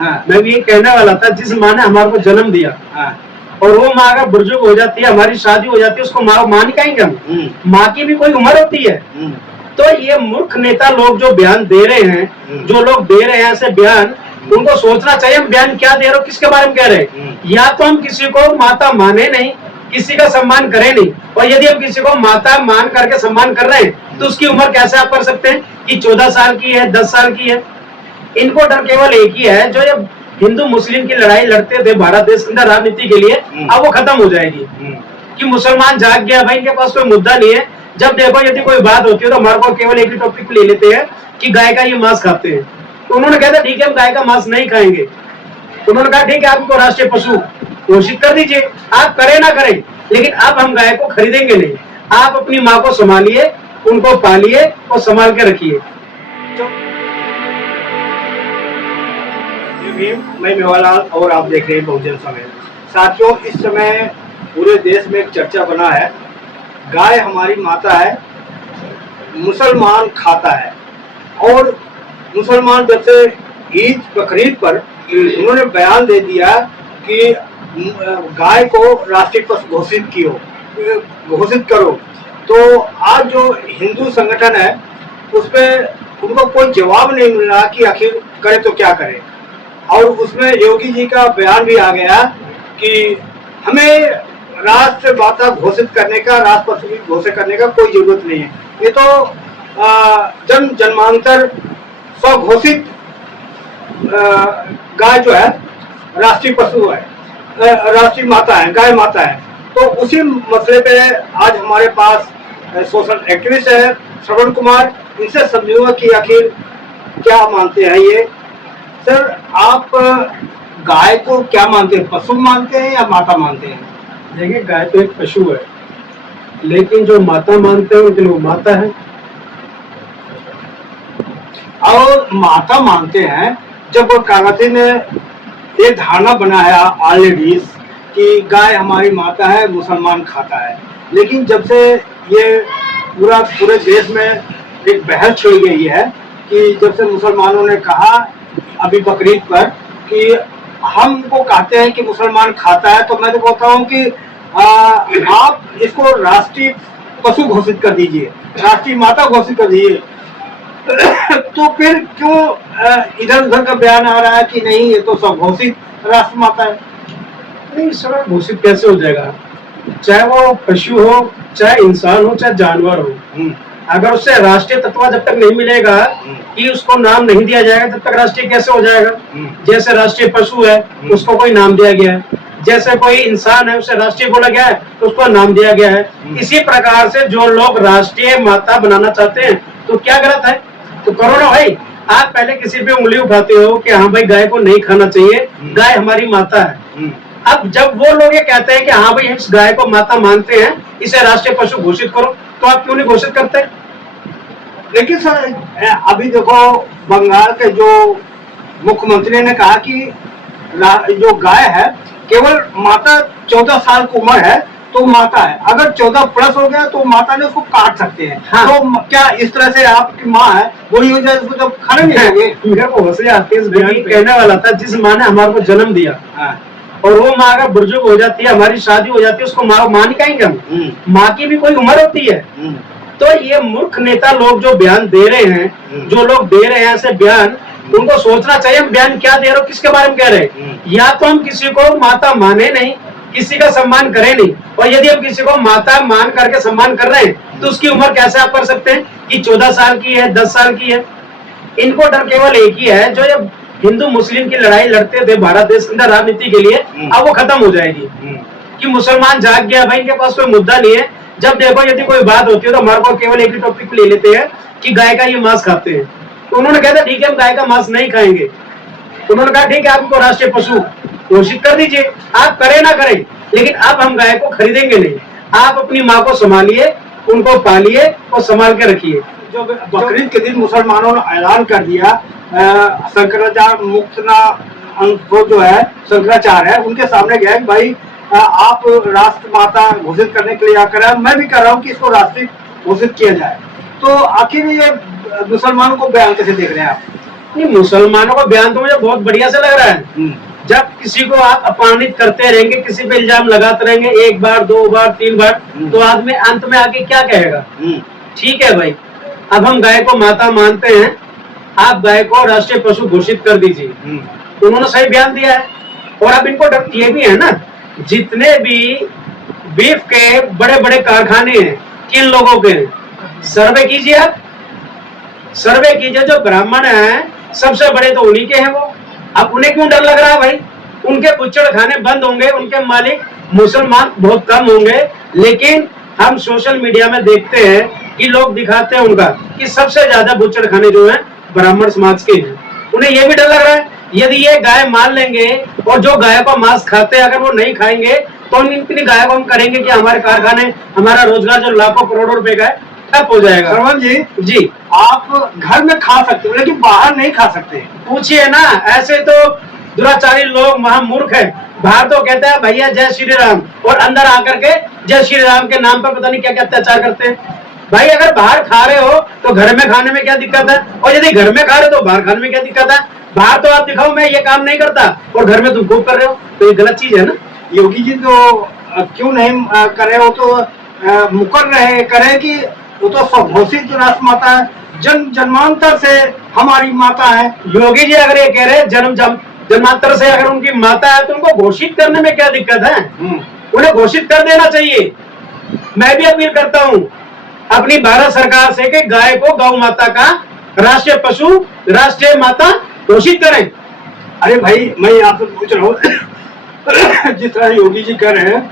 हाँ। मैं भी ये कहने वाला था, जिस माँ ने हमारे को जन्म दिया और वो माँ अगर बुजुर्ग हो जाती है, हमारी शादी हो जाती है, उसको माँ नहीं कहेंगे हम? माँ की भी कोई उम्र होती है। तो ये मूर्ख नेता लोग जो बयान दे रहे हैं, जो लोग दे रहे हैं ऐसे बयान, उनको सोचना चाहिए हम बयान क्या दे रहे हो, किसके बारे में कह रहे हैं। या तो हम किसी को माता माने नहीं, किसी का सम्मान करें नहीं, और यदि हम किसी को माता मान करके सम्मान कर रहे हैं तो उसकी उम्र कैसे आप कर सकते हैं कि 14 साल की है, 10 साल की है। इनको डर केवल एक ही है, जो ये हिंदू मुस्लिम की लड़ाई लड़ते थे भारत देश के अंदर राजनीति के लिए, अब वो खत्म हो जाएगी कि मुसलमान जाग गया भाई, इनके पास कोई मुद्दा नहीं है। जब देखो यदि कोई बात होती है तो हमारे को केवल एक ही टॉपिक ले लेते हैं कि गाय का ये मांस खाते हैं। तो उन्होंने कहा था ठीक है हम गाय का मांस नहीं खाएंगे। तो उन्होंने कहा ठीक है आपको राष्ट्रीय पशु घोषित कर दीजिए, आप करें ना करें, लेकिन अब हम गाय को खरीदेंगे नहीं। आप अपनी माँ को संभालिए, उनको पालिए और संभाल के रखिए। मैं मेवालाल और आप देख रहे हैं बहुजन समय। साथियों, इस समय पूरे देश में एक चर्चा बना है, गाय हमारी माता है, मुसलमान खाता है। और मुसलमान जब से ईद बकरीद पर उन्होंने बयान दे दिया कि गाय को राष्ट्रीय पशु घोषित करो, तो आज जो हिंदू संगठन है उस पर उनको कोई जवाब नहीं मिल रहा कि आखिर करे तो क्या करे। और उसमें योगी जी का बयान भी आ गया कि हमें राष्ट्र माता घोषित करने का, राष्ट्र पशु घोषित करने का कोई जरूरत नहीं है। ये तो जन्मांतर स्वघोषित गाय जो है राष्ट्रीय पशु है, राष्ट्रीय माता है, गाय माता है। तो उसी मसले पे आज हमारे पास सोशल एक्टिविस्ट है श्रवण कुमार, इनसे समझूंगा कि आखिर क्या मानते हैं ये। सर, आप गाय को क्या मानते हैं, पशु मानते हैं या माता मानते हैं? देखिए, गाय तो एक पशु है, लेकिन जो माता मानते हैं उनके लिए वो माता है। और माता मानते हैं, जब कागती ने ये धारणा बना है ऑलरेडी कि गाय हमारी माता है, मुसलमान खाता है, लेकिन जब से ये पूरे देश में एक बहस छिड़ गई है कि जब से मुसलमानों ने कहा अभी बकरीद पर कि हमको कहते हैं कि मुसलमान खाता है, तो मैं तो कहता हूँ कि आप इसको राष्ट्रीय पशु घोषित कर दीजिए, राष्ट्रीय माता घोषित कर दीजिए। तो फिर क्यों इधर उधर का बयान आ रहा है कि नहीं ये तो सब घोषित राष्ट्र माता है? नहीं सर, घोषित कैसे हो जाएगा? चाहे वो पशु हो, चाहे इंसान हो, चाहे जानवर हो, अगर उससे राष्ट्रीय तत्व जब तक नहीं मिलेगा कि उसको नाम नहीं दिया जाएगा, तब तक राष्ट्रीय कैसे हो जाएगा? जैसे राष्ट्रीय पशु है उसको कोई नाम दिया गया है, जैसे कोई इंसान है उसे राष्ट्रीय बोला गया है तो उसको नाम दिया गया है। इसी प्रकार से जो लोग राष्ट्रीय माता बनाना चाहते हैं तो क्या गलत है? तो करो ना भाई। आप पहले किसी पे उंगली उठाते हो कि हाँ भाई गाय को नहीं खाना चाहिए, गाय हमारी माता है। अब जब वो लोग ये कहते हैं कि हाँ भाई इस गाय को माता मानते हैं, इसे राष्ट्रीय पशु घोषित करो, तो आप क्यों नहीं घोषित करते? लेकिन सर, अभी देखो बंगाल के जो मुख्यमंत्री ने कहा कि जो गाय है केवल माता 14 साल की उम्र है तो माता है, अगर 14 प्लस हो गया तो माता ने उसको काट सकते हैं। हाँ। तो क्या इस तरह से आपकी माँ है वही हो जाए, उसको जब खाने नहीं देंगे? मेरे को हंसी आती है, कहने वाला था, जिस माँ ने हमारे को जन्म दिया। हाँ। और वो माँ अगर बुजुर्ग हो जाती है, हमारी शादी हो जाती है, उसको माँ नहीं कहेंगे हम? माँ की भी कोई उम्र होती है। तो ये मूर्ख नेता लोग जो बयान दे रहे हैं, जो लोग दे रहे हैं ऐसे बयान, उनको सोचना चाहिए हम बयान क्या दे रहे हो, किसके बारे में कह रहे हैं। या तो हम किसी को माता माने नहीं, किसी का सम्मान करें नहीं, और यदि हम किसी को माता मान करके सम्मान कर रहे हैं तो उसकी उम्र कैसे आप कर सकते हैं कि 14 साल की है, 10 साल की है। इनको डर केवल एक ही है, जो ये हिंदू मुस्लिम की लड़ाई लड़ते थे भारत देश के अंदर राजनीति के लिए, अब वो खत्म हो जाएगी कि मुसलमान जाग गया भाई, इनके पास कोई मुद्दा नहीं है। जब देखो यदि कोई बात होती है तो हमारे को केवल एक ही टॉपिक ले लेते हैं कि गाय का ये मांस खाते हैं। तो उन्होंने कहा था ठीक है हम गाय का मांस नहीं खाएंगे। तो उन्होंने कहा ठीक है आपको राष्ट्रीय पशु घोषित कर दीजिए, आप करें ना करें, लेकिन अब हम गाय को खरीदेंगे नहीं। आप अपनी माँ को संभालिए, उनको पालिए और संभाल के रखिए। जो बकरीद के दिन मुसलमानों ने ऐलान कर दिया, शंकराचार्य मुक्तना जो है शंकराचार्य है, उनके सामने गया कि भाई आप राष्ट्र माता घोषित करने के लिए आकर, मैं भी कर रहा हूँ कि इसको राष्ट्रीय घोषित किया जाए। तो आखिर ये मुसलमानों को बयान कैसे देख रहे हैं आप? नहीं, मुसलमानों का बयान तो मुझे बहुत बढ़िया से लग रहा है। जब किसी को आप अपमानित करते रहेंगे, किसी पे इल्जाम लगाते रहेंगे, एक बार, दो बार, तीन बार, तो आदमी अंत में आके क्या कहेगा? ठीक है भाई, अब हम गाय को माता मानते हैं, आप गाय को राष्ट्रीय पशु घोषित कर दीजिए। उन्होंने सही बयान दिया है। और अब इनको ये भी है ना, जितने भी बीफ के बड़े बड़े कारखाने हैं, किन लोगों के, सर्वे कीजिए आप, सर्वे कीजिए। जो ब्राह्मण हैं सबसे बड़े तो उन्हीं के हैं वो। अब उन्हें क्यों डर लग रहा है भाई? उनके बुच्चड़ खाने बंद होंगे, उनके मालिक मुसलमान बहुत कम होंगे, लेकिन हम सोशल मीडिया में देखते हैं कि लोग दिखाते हैं उनका कि सबसे ज्यादा बुच्चड़ खाने जो है ब्राह्मण समाज के हैं। उन्हें यह भी डर लग रहा है, यदि ये गाय मान लेंगे और जो गाय का मांस खाते हैं अगर वो नहीं खाएंगे तो इतनी गाय को हम करेंगे कि हमारे कारखाने, हमारा रोजगार जो लाखों करोड़ों रुपए का है ठप हो जाएगा। श्रवण जी, आप घर में खा सकते हो लेकिन बाहर नहीं खा सकते। पूछिए ना, ऐसे तो दुराचारी लोग महामूर्ख हैं। बाहर तो कहता है भैया जय श्री राम, और अंदर आकर के जय श्री राम के नाम पर पता नहीं क्या क्या अत्याचार करते हैं। भाई अगर बाहर खा रहे हो तो घर में खाने में क्या दिक्कत है, और यदि घर में खा रहे हो तो बाहर खाने में क्या दिक्कत है? बाहर तो आप दिखाओ मैं ये काम नहीं करता और घर में तुम खूब कर रहे हो, तो ये गलत चीज है ना। योगी जी तो क्यों नहीं कर रहे हो, तो मुकर रहे करे कि वो तो स्वघोषित राष्ट्र माता है, जन्मांतर से हमारी माता है। योगी जी अगर ये कह रहे हैं जन्मांतर से अगर उनकी माता है तो उनको घोषित करने में क्या दिक्कत है? उन्हें घोषित कर देना चाहिए। मैं भी अपील करता हूँ अपनी भारत सरकार से कि गाय को गौ माता का राष्ट्रीय पशु, राष्ट्रीय माता घोषित करें। अरे भाई मैं आपसे पूछ रहा हूँ, जिस तरह योगी जी कह रहे हैं,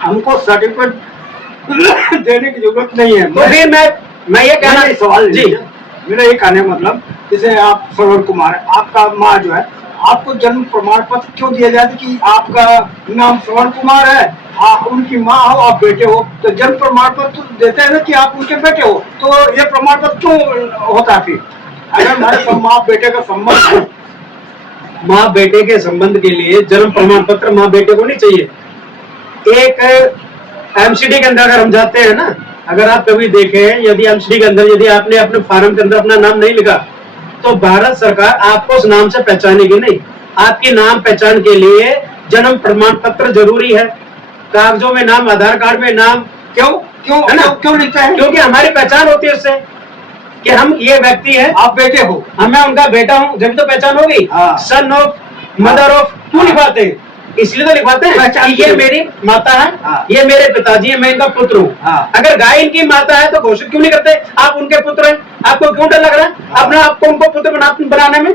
हमको सर्टिफिकेट देने की जरूरत नहीं है। तो फिर मैं ये कहना सवाल जी, मेरा ये कहने मतलब, जैसे आप श्रवण कुमार, आपका माँ जो है, आपको जन्म प्रमाण पत्र क्यों दिया जाता है कि आपका नाम श्रवण कुमार है, उनकी माँ हो, आप बेटे हो, तो जन्म प्रमाण पत्र देते हैं ना कि आप उनके बेटे हो, तो ये प्रमाण पत्र क्यों होता है? फिर अगर हमारे माँ बेटे का संबंध, माँ बेटे के संबंध के लिए जन्म प्रमाण पत्र माँ बेटे को नहीं चाहिए। एक एमसीडी के अंदर अगर हम जाते हैं ना, अगर आप कभी देखें, यदि एमसीडी के अंदर यदि आपने अपने फार्म के अंदर अपना नाम नहीं लिखा तो भारत सरकार आपको उस नाम से पहचानेगी नहीं। आपकी नाम पहचान के लिए जन्म प्रमाण पत्र जरूरी है। कागजों में नाम, आधार कार्ड में नाम, क्यों लिखते हैं? क्योंकि हमारी पहचान होती है उससे कि हम ये व्यक्ति हैं, आप बेटे हो, मैं उनका बेटा हूँ, जब तो पहचान होगी। सन ऑफ, मदर ऑफ क्यों लिखवाते हैं? इसलिए तो लिखवाते हैं कि ये मेरी माता है, ये मेरे पिताजी है, मैं इनका पुत्र हूँ। अगर गाय इनकी माता है तो घोषित क्यों नहीं करते आप उनके पुत्र हैं? आपको क्यों डर लग रहा है अपना आपको उनको पुत्र बनाने में?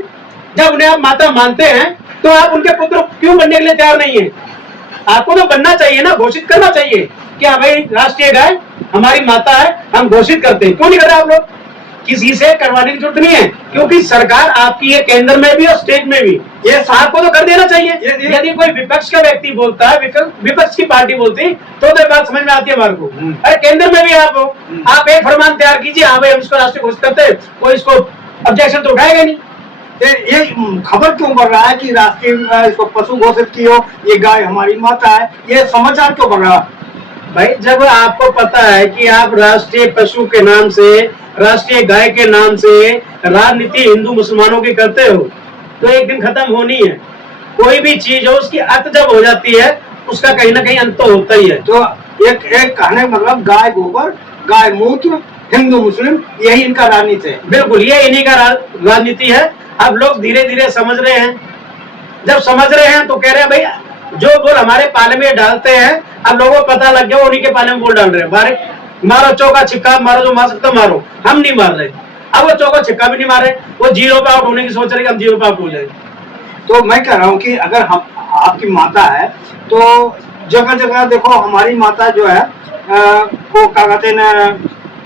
जब उन्हें आप माता मानते हैं तो आप उनके पुत्र क्यों बनने के लिए तैयार नहीं है? आपको तो बनना चाहिए ना, घोषित करना चाहिए कि हाँ भाई राष्ट्रीय गाय हमारी माता है, हम घोषित करते हैं। क्यों नहीं कर रहे आप लोग? किसी से करवाने की जरूरत नहीं है, क्योंकि सरकार आपकी है, केंद्र में भी और स्टेट में भी। ये आपको तो कर देना चाहिए। यदि कोई विपक्ष का व्यक्ति बोलता है, विपक्ष की पार्टी बोलती तो बात समझ में आती है हमारे को। अरे केंद्र में भी आप हो, आप एक फरमान तैयार कीजिए, हाँ भाई हम इसको राष्ट्रीय घोषित करते हैं, कोई इसको ऑब्जेक्शन तो उठाएगा नहीं। ये खबर क्यों बढ़ रहा है कि राष्ट्रीय इसको पशु घोषित की हो, ये गाय हमारी माता है, ये समाचार क्यों बढ़ रहा है? भाई जब आपको पता है कि आप राष्ट्रीय पशु के नाम से, राष्ट्रीय गाय के नाम से राजनीति हिंदू मुसलमानों की करते हो तो एक दिन खत्म होनी है। कोई भी चीज हो उसकी अंत जब हो जाती है उसका कहीं ना कहीं अंत तो होता ही है। तो एक कहने मतलब गाय गोबर, गाय मूत्र, हिंदू मुस्लिम, यही इनका राजनीति है। बिल्कुल, ये इन्हीं का राजनीति है। अब लोग धीरे धीरे समझ रहे हैं। जब समझ रहे हैं तो कह रहे हैं भाई जो बोल हमारे पाले में डालते हैं, अब लोगों को पता लग गया उन्हीं के पाले में बोल डाल रहे हैं। मारो चौका छिक्का, मारो जो मार सकते मारो, हम नहीं मार रहे। अब वो चौका छिक्का भी नहीं मारे, वो जीरो पे आउट होने की सोच रहे कि हम जीरो पे आउट हो जाए। तो मैं कह रहा हूँ कि अगर हम आपकी माता है तो जगह जगह देखो हमारी माता जो है वो क्या कहते हैं,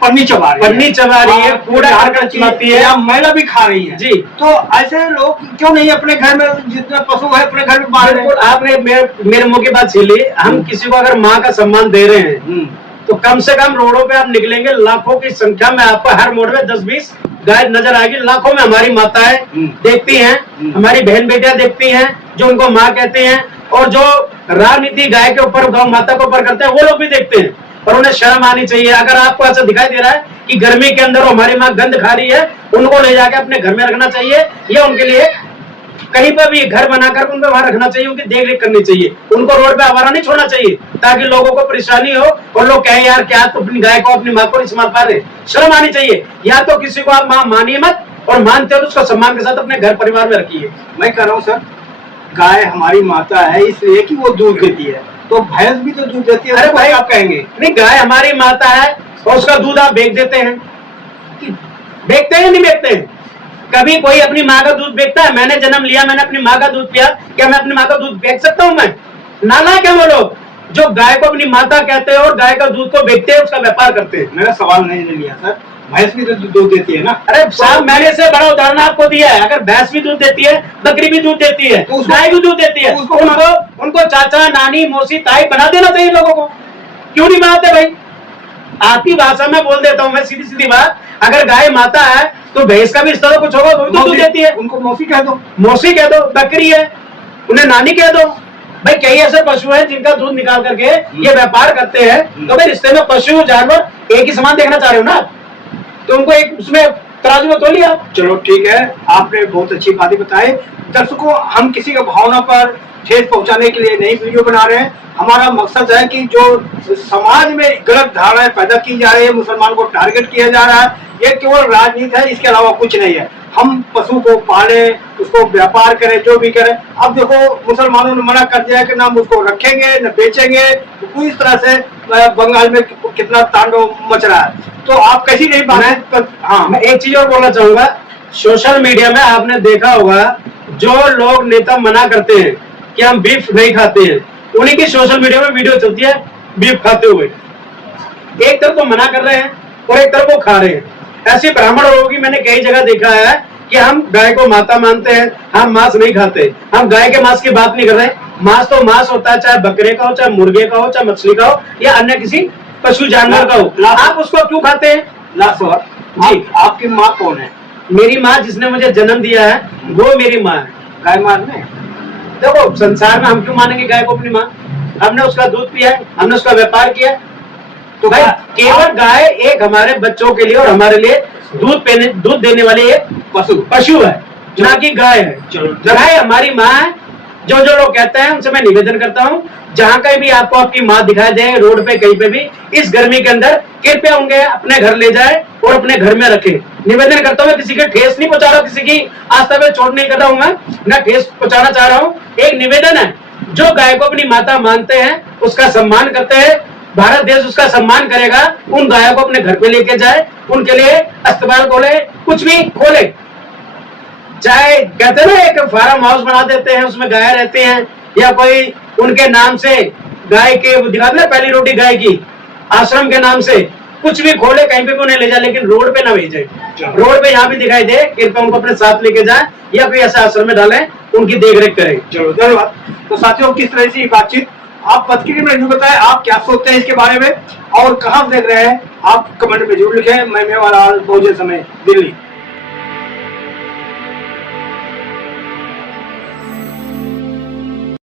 पन्नी चबा रही है, कूड़ा चलाती है, या मैला भी खा रही है जी। तो ऐसे लोग क्यों नहीं अपने घर में जितने पशु है अपने घर में बांध रहे हैं? आपने मेरे मुंह की बात छीन ली। हम किसी को अगर माँ का सम्मान दे रहे हैं तो कम से कम रोडों पे आप निकलेंगे, लाखों की संख्या में आपको हर मोड़ में 10-20 गाय नजर आएगी। लाखों में हमारी माताएं देखती हैं, हमारी बहन बेटियां देखती हैं जो उनको माँ कहते हैं, और जो राजनीति गाय के ऊपर, गौ माता के ऊपर करते हैं वो लोग भी देखते हैं। और उन्हें शर्म आनी चाहिए। अगर आपको ऐसा दिखाई दे रहा है कि गर्मी के अंदर हमारी माँ गंद खा रही है, उनको ले जाके अपने घर में रखना चाहिए या उनके लिए कहीं पर भी घर बनाकर उनको वहां रखना चाहिए, उनकी देख रेख करनी चाहिए। उनको रोड पे आवारा नहीं छोड़ना चाहिए ताकि लोगों को परेशानी हो और लोग कहें यार क्या तो अपनी गाय को अपनी माँ को नहीं संभाल पा रहे। शर्म आनी चाहिए। या तो किसी को आप माँ मानिए मत, और मानते हो तो उसको सम्मान के साथ अपने घर परिवार में रखिए। मैं कह रहा हूँ सर, गाय हमारी माता है इसलिए कि वो दूध देती है, तो भैंस भी तो दूध देती है। अरे भाई आप कहेंगे नहीं, गाय हमारी माता है और उसका दूध आप बेच देते हैं, बेचते हैं नहीं बेचते हैं? कभी कोई अपनी माँ का दूध बेचता है? मैंने जन्म लिया, मैंने अपनी माँ का दूध पिया, क्या मैं अपनी माँ का दूध बेच सकता हूँ? मैं नालायक है वो लोग जो गाय को अपनी माता कहते हैं और गाय का दूध को बेचते हैं, उसका व्यापार करते हैं। मेरा सवाल नहीं लिया सर, भैंस भी तो दूध देती है ना। अरे साहब, मैंने से बड़ा उदाहरण आपको दिया है। अगर भैंस भी दूध देती है, बकरी भी दूध देती है, तो गाय भी दूध देती है, उनको चाचा नानी मौसी ताई बना देना चाहिए लोगों को। क्यों नहीं बनाते भाई? आपकी भाषा में बोल देता हूँ मैं, सीधी सीधी बात। अगर गाय माता है तो भैंस का भी इस तरह कुछ होगा, वो भी दूध देती है। उनको मौसी कह दो, मौसी कह दो। बकरी है, उन्हें नानी कह दो। भाई कई ऐसे पशु हैं जिनका दूध निकाल करके ये व्यापार करते हैं। तो भाई रिश्ते में पशु जानवर एक ही समान देखना चाह रहे हो ना, तो उनको एक उसमें तराजू में तो लिया। चलो ठीक है, आपने बहुत अच्छी बातें बताई। दर्शकों, हम किसी का भावना पर ठेस पहुंचाने के लिए नई वीडियो बना रहे हैं। हमारा मकसद है कि जो समाज में गलत धारणाएं पैदा की जा रही है, मुसलमान को टारगेट किया जा रहा है, ये केवल राजनीति है, इसके अलावा कुछ नहीं है। हम पशु को पाले, उसको व्यापार करें, जो भी करें। अब देखो मुसलमानों ने मना कर दिया कि ना हम उसको रखेंगे न बेचेंगे, तो पूरी तरह से बंगाल में कितना तांडव मच रहा है। तो आप कैसी नहीं बात। हाँ, मैं एक चीज और बोलना चाहूंगा। सोशल मीडिया में आपने देखा होगा, जो लोग नेता मना करते हैं कि हम बीफ नहीं खाते हैं, उन्हीं की सोशल मीडिया में वीडियो चलती है बीफ खाते हुए। एक तरफ तो मना कर रहे हैं और एक तरफ वो खा रहे हैं। ऐसे ब्राह्मण लोगों की मैंने कई जगह देखा है कि हम गाय को माता मानते हैं, हम मांस नहीं खाते। हम गाय के मांस की बात नहीं कर रहे। मांस तो मांस होता है, चाहे बकरे का हो, चाहे मुर्गे का हो, चाहे मछली का हो, या अन्य किसी पशु जानवर का हो। आप उसको क्यों खाते हैं? लास्ट सवाल जी, आपकी माँ कौन है? मेरी माँ जिसने मुझे जन्म दिया है वो मेरी माँ है। गाय मारने देखो, संसार में हम क्यों मानेंगे गाय को अपनी माँ? हमने उसका दूध पिया है, हमने उसका व्यापार किया। तो भाई केवल गाय एक हमारे बच्चों के लिए और हमारे लिए दूध देने वाली एक पशु है, ना कि गाय है। चलो, गाय हमारी माँ है। जो लोग कहते हैं उनसे मैं निवेदन करता हूँ, जहाँ कहीं भी आपको आपकी माँ दिखाई दे रोड पे कहीं पे भी इस गर्मी के अंदर, कृपया उनके अपने घर ले जाए और अपने घर में रखे। निवेदन करता हूँ। मैं किसी के ठेस नहीं पहुंचा रहा, किसी की आस्था पे चोट नहीं कर रहा हूँ, मैं ठेस पहुंचाना चाह रहा हूँ। एक निवेदन है, जो गाय को अपनी माता मानते हैं उसका सम्मान करते हैं, भारत देश उसका सम्मान करेगा। उन गायों को अपने घर पे लेके जाए, उनके लिए अस्पताल खोले, कुछ भी खोले। चाहे कहते हैं ना एक फार्म हाउस बना देते हैं, उसमें गाय रहते हैं, या कोई उनके नाम से गाय के दिखाते ना पहली रोटी गाय की, आश्रम के नाम से कुछ भी खोले, कहीं पे भी उन्हें ले जाए, लेकिन रोड पे ना भेजे। रोड पे यहाँ भी दिखाई दे, कृपया उनको अपने साथ लेके जाए या कोई ऐसा आश्रम में डालें, उनकी देख रेख करें। चलो धन्यवाद। तो साथियों, किस तरह से बातचीत आप प्रतिक्रिया में जरूर बताएं, आप क्या सोचते हैं इसके बारे में और कहाँ देख रहे हैं, आप कमेंट में जरूर लिखें। मैं मेवालाल, बहुजन समय, दिल्ली।